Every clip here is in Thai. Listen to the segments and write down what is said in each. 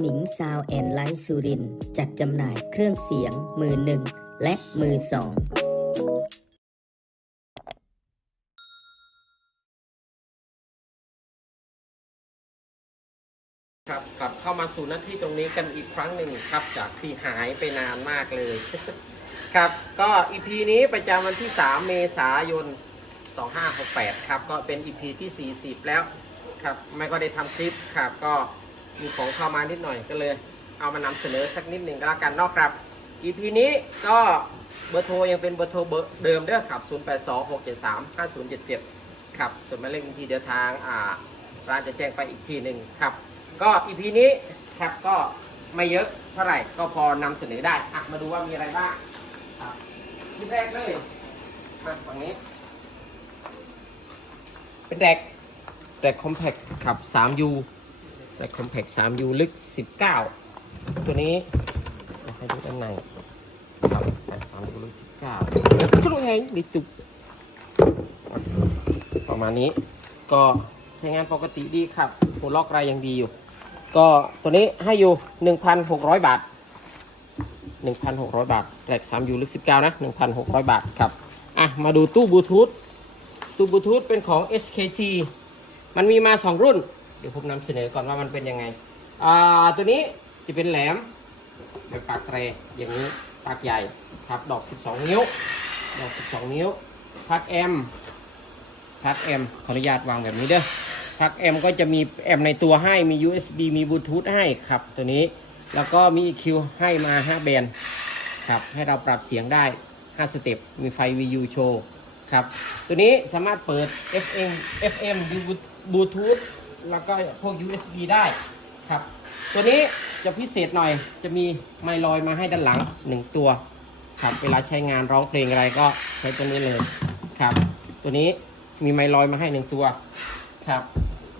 หมิงซาวแอนไลท์สุรินจัดจำหน่ายเครื่องเสียงมือหนึ่งและมือสองครับกลับเข้ามาสู่หน้าที่ตรงนี้กันอีกครั้งหนึ่งครับจากที่หายไปนานมากเลย ครับก็อีพีนี้ประจำวันที่ 3 เมษายน 2568 ครับ ก็เป็นอีพีที่ 40 แล้วครับ ไม่ก็ได้ทำคลิปครับก็ มีของเข้ามานิดหน่อยก็เลย เอามานำเสนอสักนิดหนึ่งก็แล้วกันนอกครับอีพีนี้ก็เบอร์โทรยังเป็นเบอร์โทรเบอร์เดิมเด้อครับ 0826735077 ครับ ส่วนหมายเลขบัญชีเดียวทางอ่าร้านจะแจ้งไปอีกทีหนึ่งครับ ก็อีพีนี้ครับก็ไม่เยอะเท่าไหร่ก็พอนำเสนอได้อะมาดูว่ามีอะไรบ้างครับที่แรกเลยมาฝั่งนี้ เป็นแรกแรกคอมแพคครับ 3U แรกคอมแพค 3U ลึก 19 ตัวนี้ให้ดูด้านในครับแรก 3U ลึก 19ตัวไงดิจุกประมาณนี้ก็ใช้งานปกติดีครับตัวล็อกรายยังดีอยู่ ก็ตัวนี้ให้อยู่ 1,600 บาท 1,600 บาทแรก 3U ลึก 19 นะ 1,600 บาทครับ อะ มาดูตู้บลูทูธ ตู้บลูทูธเป็นของ SKT มันมีมา 2 รุ่น เดี๋ยวผมนำเสนอก่อนว่ามันเป็นยังไง อ่า ตัวนี้จะเป็นแหลมแบบปากแตรอย่างนี้ปากใหญ่ครับ ดอก 12 นิ้ว ดอก 12 นิ้ว พักแอม พักแอม ขออนุญาตวางแบบนี้เด้อ พักแอมก็จะมีแอมในตัวให้ มี USB มีบลูทูธให้ครับ ตัวนี้ แล้วก็มี EQ ให้มา 5 แบนครับ ให้เราปรับเสียงได้ 5 สเต็ป มีไฟ VU โชว์ครับ ตัวนี้สามารถเปิด FM FM บลูทูธ แล้วก็พวก USB ได้ครับ ตัวนี้จะพิเศษหน่อยจะมีไมลอยมาให้ด้านหลัง1ตัวครับเวลาใช้งานร้องเพลงอะไรก็ใช้ตัวนี้เลยครับ ตัวนี้มีไมลอยมาให้1ตัวครับ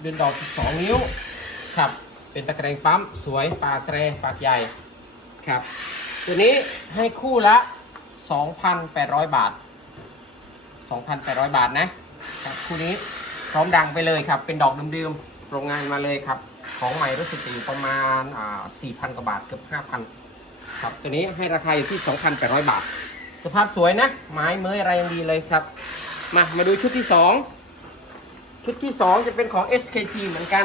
เดินดอก12นิ้วครับ เป็นตะแกรงปั๊มสวยปากแตรปากใหญ่ครับ ตัวนี้ให้คู่ละ 2,800 บาท 2,800 บาทนะครับคู่นี้พร้อมดังไปเลยครับ เป็นดอกเดิมๆ โรงงานมาเลยครับ ของใหม่รู้สึกจะอยู่ประมาณอ่า4,000กว่าบาทเกือบ5,000ครับตัวนี้ให้ราคาอยู่ที่ 2,800 บาท สภาพสวยนะ ไม้เมยอะไรยังดีเลยครับ มามาดูชุดที่ 2 ชุดที่ 2 จะเป็นของ SKT เหมือนกัน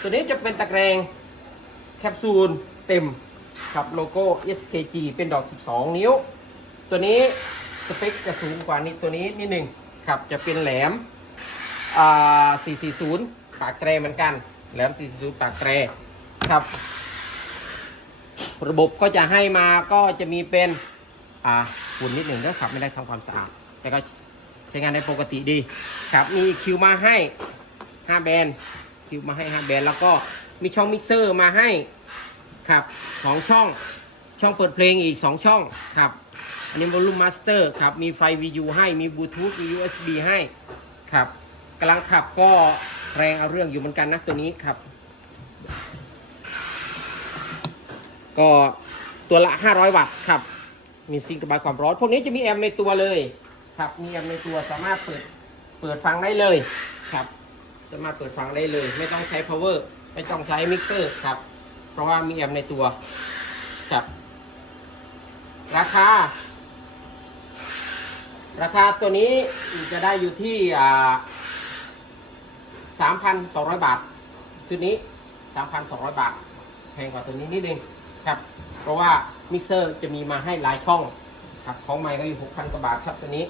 ตัวนี้จะเป็นตะแกรงแคปซูลเต็มครับโลโก้ SKG เป็นดอก 12 นิ้ว ตัวนี้สเปคจะสูงกว่านี้ตัวนี้นิดหนึ่งครับจะเป็นแหลม อ่า 440 ปากแตรเหมือนกันแหลม440ปากแตรครับ ระบบก็จะให้มาก็จะมีเป็นอ่าฝุ่นนิดหนึ่งนะครับ ไม่ได้ทำความสะอาดแต่ก็ใช้งานได้ปกติดีครับ มีคิวมาให้ 5 แบนคิวมาให้ 5 แบนแล้วก็มีช่องมิกเซอร์มาให้ครับสองช่องช่องเปิดเพลงอีก 2 ช่องครับ อันนี้ Volume Master ครับ มีไฟ VU ให้ มีบลูทูธมี USB ให้ ครับกำลังขับก็ แรงเอาเรื่องอยู่เหมือนกันนะตัวนี้ครับ ก็ตัวละ 500 วัตต์ครับ มีซิงค์ระบายความร้อน พวกนี้จะมีแอมในตัวเลย ครับ มีแอมในตัวสามารถเปิดเปิดฟังได้เลยครับ สามารถเปิดฟังได้เลย ไม่ต้องใช้ power ไม่ต้องใช้มิกเซอร์ครับ เพราะว่ามีแอมในตัวครับ ราคา ราคาตัวนี้จะได้อยู่ที่อ่า 3,200 บาท ชุดนี้ 3,200 บาท แพงกว่าตัวนี้นิดนึงครับ เพราะว่ามิกเซอร์จะมีมาให้หลายช่องครับของใหม่ก็อยู่ 6,000 กว่าบาทครับตัวนี้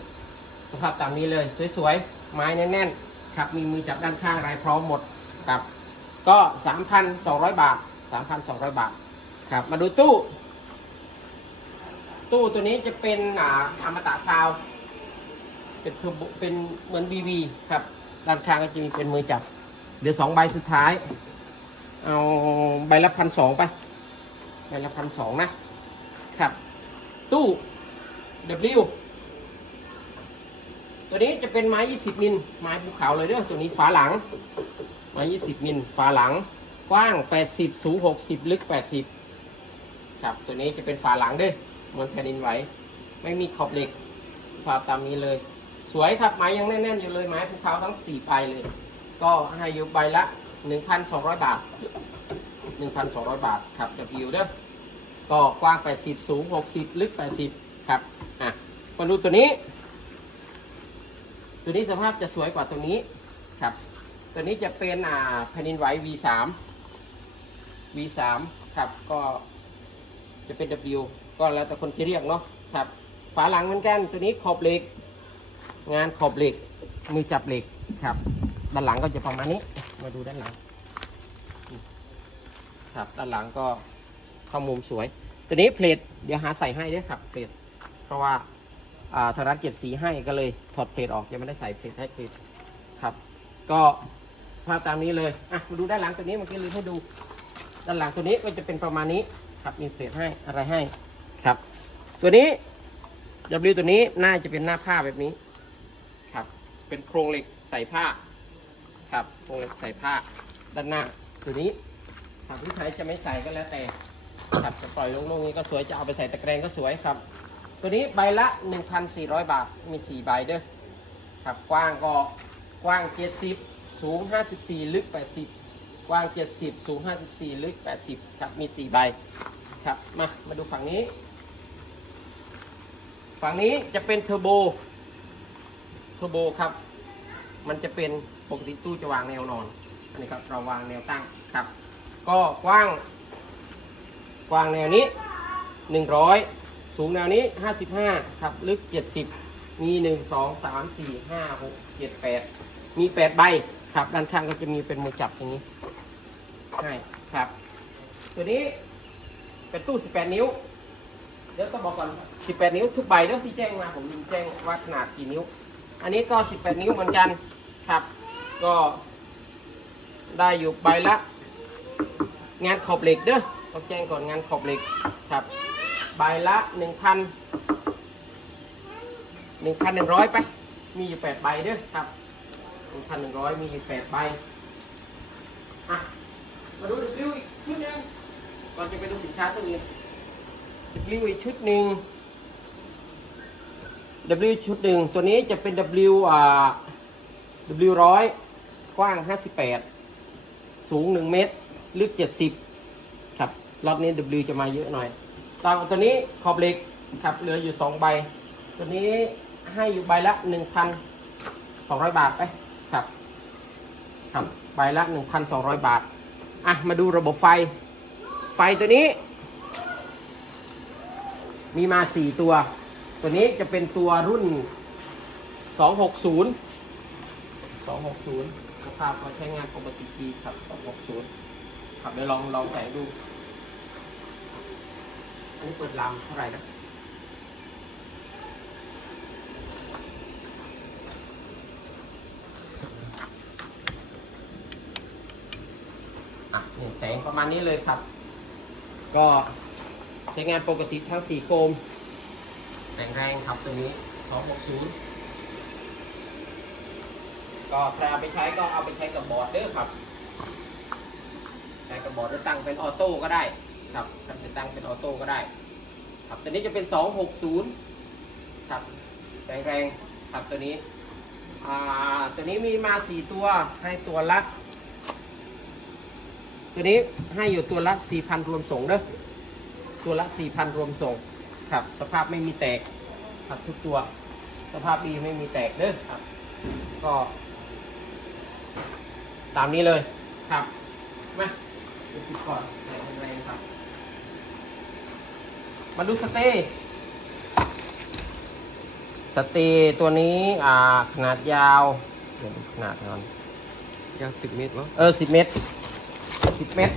สภาพตามนี้เลยสวยๆ ไม้แน่นๆ ครับ มีมือจับด้านข้างรายพร้อมหมดครับ ก็ 3,200 บาท 3,200 บาท ครับ มาดูตู้ตู้ตัวนี้จะเป็นอ่าอมตะซาว เป็นเป็นเหมือน BV ครับ ด้านข้างก็จะมีเป็นมือจับ เดี๋ยวสองใบสุดท้าย เอาใบละพันสองไป ใบละพันสองนะครับ ตู้ W ตัวนี้จะเป็นไม้ 20 มิล ไม้ภูเขาเลยเด้อตัวนี้ฝาหลัง ไม้ 20 มิล ฝาหลัง กว้าง 80 สูง 60 ลึก 80 ครับ ตัวนี้จะเป็นฝาหลังเด้อเหมือนแผ่นดินไหว ไม่มีขอบเหล็กภาพตามนี้เลย สวยครับไม้ยังแน่นๆอยู่เลยไม้ภูเขาทั้ง4ใบเลย ก็ให้อยู่ใบละ1,200บาท1,200บาทครับ W เด้อก็กว้าง80สูง60ลึก80ครับอะมาดูตัวนี้ ตัวนี้สภาพจะสวยกว่าตัวนี้ครับ ตัวนี้จะเป็นอ่าแผ่นดินไหว V3 V3 ครับก็จะเป็น W ก็แล้วแต่คนจะเรียกเนาะครับฝาหลังเหมือนกันตัวนี้ขอบเหล็ก งานขอบเหล็กมือจับเหล็กครับ ด้านหลังก็จะประมาณนี้ มาดูด้านหลัง ครับ ด้านหลังก็ข้ามุมสวย ตัวนี้เพลทเดี๋ยวหาใส่ให้ด้วยครับเพลทเพราะว่าอ่าทางร้านเก็บสีให้ก็เลยถอดเพลทออกยังไม่ได้ใส่เพลทให้เพลทครับ ก็ภาพตามนี้เลยอะมาดูด้านหลังตัวนี้เมื่อกี้ลืมให้ดู ด้านหลังตัวนี้ก็จะเป็นประมาณนี้ครับมีเพลทให้อะไรให้ครับ ตัวนี้ W ตัวนี้น่าจะเป็นหน้าผ้าแบบนี้ เป็นโครงเหล็กใส่ผ้าครับโครงเหล็กใส่ผ้าด้านหน้าตัวนี้หากผู้ใช้จะไม่ใส่ก็แล้วแต่ครับจะปล่อยล่งๆนี้ก็สวยจะเอาไปใส่ตะแกรงก็สวยครับ ตัวนี้ใบละ 1,400 บาทมี 4 ใบเด้อครับกว้างก็กว้าง 70 สูง 54 ลึก 80 กว้าง 70 สูง 54 ลึก 80 ครับมี 4 ใบครับมามาดูฝั่งนี้ ฝั่งนี้จะเป็นเทอร์โบ ทอร์โบครับ มันจะเป็นปกติตู้จะวางแนวนอน อันนี้ครับเราวางแนวตั้งครับ ก็กว้าง กว้างแนวนี้ 100 สูงแนวนี้ 55 ครับ ลึก 70 มี 1 2 3 4 5 6 7 8 มี 8 ใบครับ ด้านข้างก็จะมีเป็นมือจับอย่างนี้ใช่ครับ ตัวนี้เป็นตู้ 18 นิ้วเดี๋ยวต้องบอกก่อน 18 นิ้วทุกใบเรื่องที่แจ้งมาผมลืมแจ้งว่าขนาดกี่นิ้ว อันนี้ก็ 18 นิ้วเหมือนกันครับ ก็ได้อยู่ใบละ งานขอบเหล็กเด้อต้องแจ้งก่อนงานขอบเหล็กครับ ใบละ 1,000 1,100 ไป มีอยู่ 8 ใบเด้อครับ 1,100 มีอยู่ 8 ใบอะมาดูรีวิวอีกชุดหนึงก่อนจะไปดูสินค้าตัวนี้ W อีกชุดหนึ่ง W ชุดหนึ่งตัวนี้จะเป็น W อ่า W ร้อยกว้าง 58 สูง 1 เมตร ลึก 70 ครับรอบนี้ W จะมาเยอะหน่อยตอตัวนี้ขอบเหล็กครับเหลืออยู่ 2 ใบ ตัวนี้ให้อยู่ใบละ 1,200 บาทไปครับครับใบละ 1,200 บาท อะ มาดูระบบไฟ ไฟตัวนี้ มีมา 4 ตัว ตัวนี้จะเป็นตัวรุ่น 260 260สภาพเขาใช้งานปกติดีครับ 260 ครับเดี๋ยวลองลองใส่ดู อันนี้เปิดลำเท่าไหร่นะอะนี่แสงประมาณนี้เลยครับ ก็ใช้งานปกติทั้ง4โฟม แต่งแรงครับตัวนี้ 260 ก็ใครเอาไปใช้ก็เอาไปใช้กับบอร์ดเด้อครับ ใช้กับบอร์ดหรือตั้งเป็นออโต้ก็ได้ครับถ้าจะตั้งเป็นออโต้ก็ได้ ครับตัวนี้จะเป็น 260 ครับแรงแรงครับตัวนี้อ่าตัวนี้มีมา4ตัวให้ตัวละตัวนี้ให้อยู่ตัวละ4,000รวมส่งเด้อตัวละ4,000รวมส่ง ครับ สภาพไม่มีแตกครับทุกตัว สภาพดีไม่มีแตกเด้อครับ ก็ ตามนี้เลยครับมาดูปิดก่อนแรงแรงครับ มาดูสเตย์สเตย์ตัวนี้อ่าขนาดยาวเดี๋ยวดูขนาดก่อนยาวสิบเมตรวะเออสิบเมตรสิบเมตร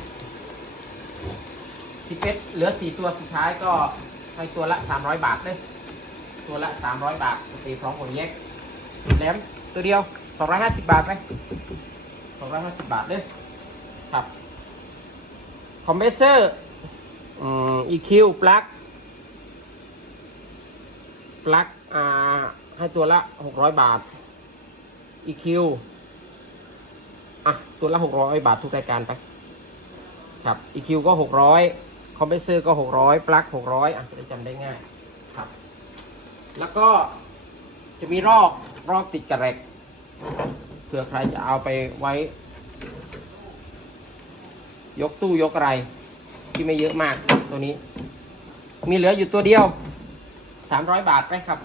สิบเมตรเหลือสี่ตัวสุดท้ายก็ ให้ตัวละสามร้อยบาทเลยตัวละสามร้อยบาทสเตย์พร้อมหัวแยกแหลมตัวเดียวสองร้อยห้าสิบบาทไหมสองร้อยห้าสิบบาทเลยครับคอมเพรสเซอร์อืม EQ ปลั๊กปลั๊กอ่าให้ตัวละหกร้อยบาท EQ อะ ตัวละหกร้อยบาททุกรายการไป ครับ EQ ก็หกร้อย คอมเพรสเซอร์ก็หกร้อยปลั๊กหกร้อยอะจะได้จำได้ง่ายครับ แล้วก็จะมีรอกรอกติดกระแรกเผื่อใครจะเอาไปไว้ ยกตู้ยกอะไร ที่ไม่เยอะมากตัวนี้ มีเหลืออยู่ตัวเดียวสามร้อยบาทไปครับ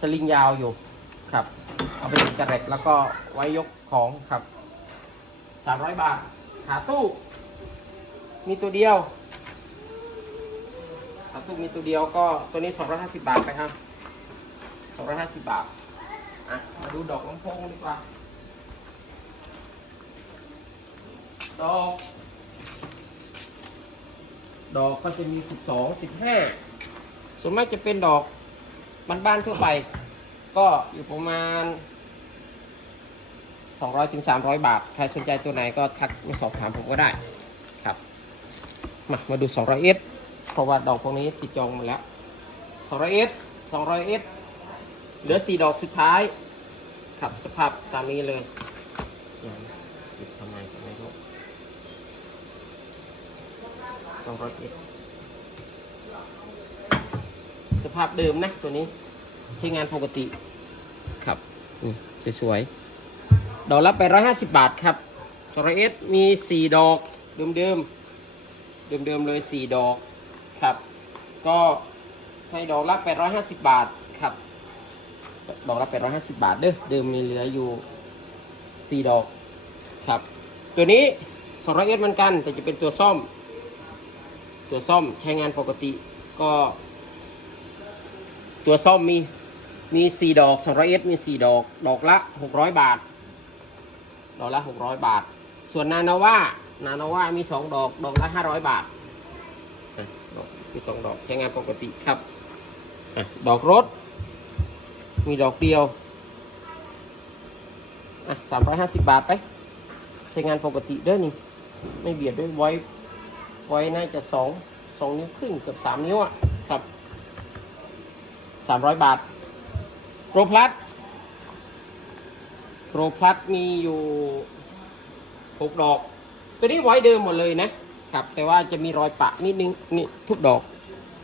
สลิงยาวอยู่ครับ เอาไปติดกระเร็กแล้วก็ไว้ยกของครับสามร้อยบาท ขาตู้ มีตัวเดียวขาตู้มีตัวเดียวก็ตัวนี้สองร้อยห้าสิบบาทไปครับสองร้อยห้าสิบบาท อะ มาดูดอกลำโพงดีกว่า ดอก ดอกก็จะมีสิบสองสิบห้าส่วนมากจะเป็นดอกบ้านๆทั่วไป ก็อยู่ประมาณ200ถึง300 บาท ใครสนใจตัวไหนก็ทักมาสอบถามผมก็ได้ มามาดู 200 s เพราะว่าดอกพวกนี้ติดจองมดแล้ว 200 s 200 s เหลือ 4 ดอกสุดท้ายครับสภาพตามนี้เลยอย่างติดทำไมก็ไม่รู้200 s สภาพเดิมนะตัวนี้ใช้งานปกติครับนี่สวยๆ ดอกละ850 บาทครับสอเอสมี 4 ดอกเดิมเดิม เดิมๆเลย 4 ดอกครับ ก็ให้ดอกละ850 บาทครับ ดอกละ850 บาทเด้อเดิมมีเหลืออยู่ 4 ดอกครับ ตัวนี้200เอสเหมือนกันแต่จะเป็นตัวซ่อม ตัวซ่อมใช้งานปกติก็ ตัวซ่อมมีมีสี่ดอกสองร้อยเอสมีสี่ดอก ดอกละหกร้อยบาท ดอกละหกร้อยบาท ส่วนนานาว่า นานาว่ามีสองดอก ดอกละห้าร้อยบาทดอกมีสองดอกใช้งานปกติครับอดอกรถ มีดอกเดียวอะสามร้อยห้าสิบบาทไป ใช้งานปกติเด้อนี่ ไม่เบียดด้วยไว้ ไว้น่าจะสองสองนิ้วครึ่งเกือบสามนิ้วอะ ครับสามร้อยบาทโปรพลัสโปรพลัสมีอยู่หกดอก ตัวนี้ไว้เดิมหมดเลยนะครับ แต่ว่าจะมีรอยปะนิดนึงนี่ทุกดอก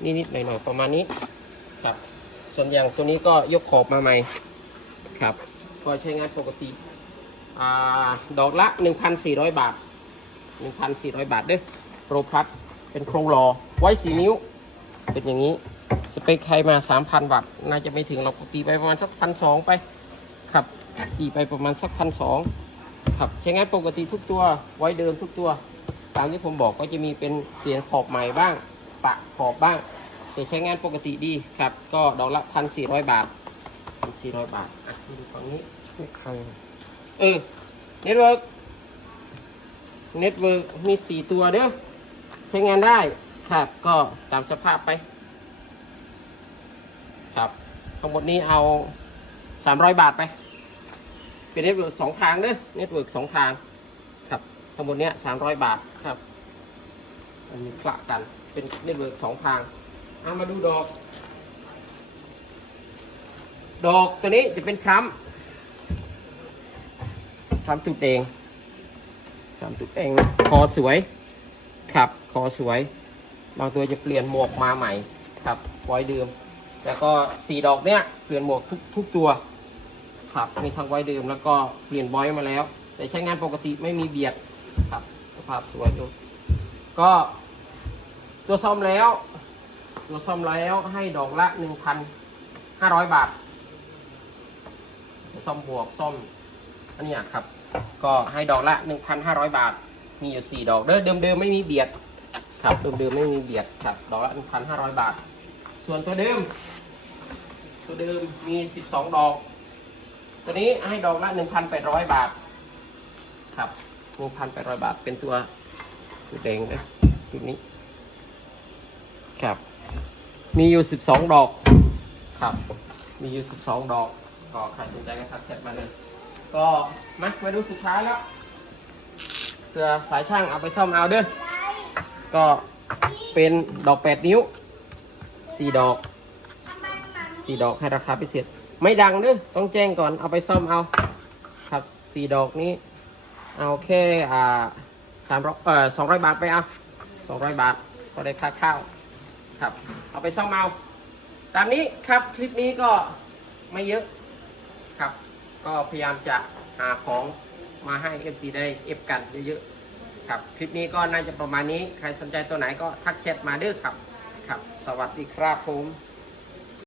นิดๆหน่อยๆประมาณนี้ครับ ส่วนอย่างตัวนี้ก็ยกขอบมาใหม่ครับก็ใช้งานปกติอ่าดอกละ 1,400 บาท 1,400 บาทเด้อโปรพลัสเป็นโครงรอไว้สีนิ้ว เป็นอย่างนี้สเปคใครมา 3,000วัตต์น่าจะไม่ถึงเราตีไปประมาณสักพันสองไปครับตีไปประมาณสักพันสอง ครับใช้งานปกติทุกตัวไว้เดิมทุกตัว ตามที่ผมบอกก็จะมีเป็นเปลี่ยนขอบใหม่บ้าง ปะขอบบ้างแต่ใช้งานปกติดีครับ ก็ดอกละพันสี่ร้อยบาทพันสี่ร้อยบาทดูฝั่งนี้นี่ใครเออเน็ตเวิร์กเน็ตเวิร์กมีสี่ตัวเด้อใช้งานได้ครับก็ตามสภาพไป ครับทั้งหมดนี้เอาสามร้อยบาทไป เป็นเน็ตเวิร์กสองทางเด้อเน็ตเวิร์กสองทางครับทั้งหมดเนี้ยสามร้อยบาทครับ อันนี้กะกันเป็นเน็ตเวิร์กสองทางเอามาดูดอก ดอกตัวนี้จะเป็นทรัมป์ทำตุดเองทำตุดเองคอสวยครับคอสวย บางตัวจะเปลี่ยนหมวกมาใหม่ครับไว้เดิมแล้วก็สี่ดอกเนี้ยเปลี่ยนหมวกทุกทุกตัว ครับมีทั้งไว้เดิมแล้วก็เปลี่ยนบอยมาแล้ว แต่ใช้งานปกติไม่มีเบียดครับสภาพสวยอยู่ก็ตัวซ่อมแล้ว ตัวซ่อมแล้วให้ดอกละหนึ่งพันห้าร้อยบาทซ่อมบวกซ่อมอันนี้ครับ ก็ให้ดอกละ1,500บาท มีอยู่4ดอกเด้อเดิมๆไม่มีเบียดครับเดิมๆไม่มีเบียดครับดอกละ1,500บาท ส่วนตัวเดิม ตัวเดิมมี12ดอก ตัวนี้ให้ดอกละ 1,800 บาท ครับ 1,800 บาท เป็นตัวตัวแดงเด้อตัวนี้ ครับ มีอยู่ 12 ดอก ครับ มีอยู่ 12 ดอก ก็ใครสนใจก็ทักแชทมาเลย ก็มามาดูสุดท้ายแล้วเผื่อสายช่างเอาไปซ่อมเอาเด้อ ก็เป็นดอกแปดนิ้วสี่ดอกสี่ดอกให้ราคาพิเศษ ไม่ดังเด้อต้องแจ้งก่อนเอาไปซ่อมเอา ครับสี่ดอกนี้ เอาแค่อ่าสามร้อยเอ่อสองร้อยบาทไปเอาสองร้อยบาทก็ได้ค่าข้าวครับ เอาไปซ่อมเอาตามนี้ครับคลิปนี้ก็ไม่เยอะครับ ก็พยายามจะหาของมาให้ FC ได้เอฟกันเยอะๆครับ คลิปนี้ก็น่าจะประมาณนี้ ใครสนใจตัวไหนก็ทักแชทมาเด้อครับ ครับ สวัสดีครับผม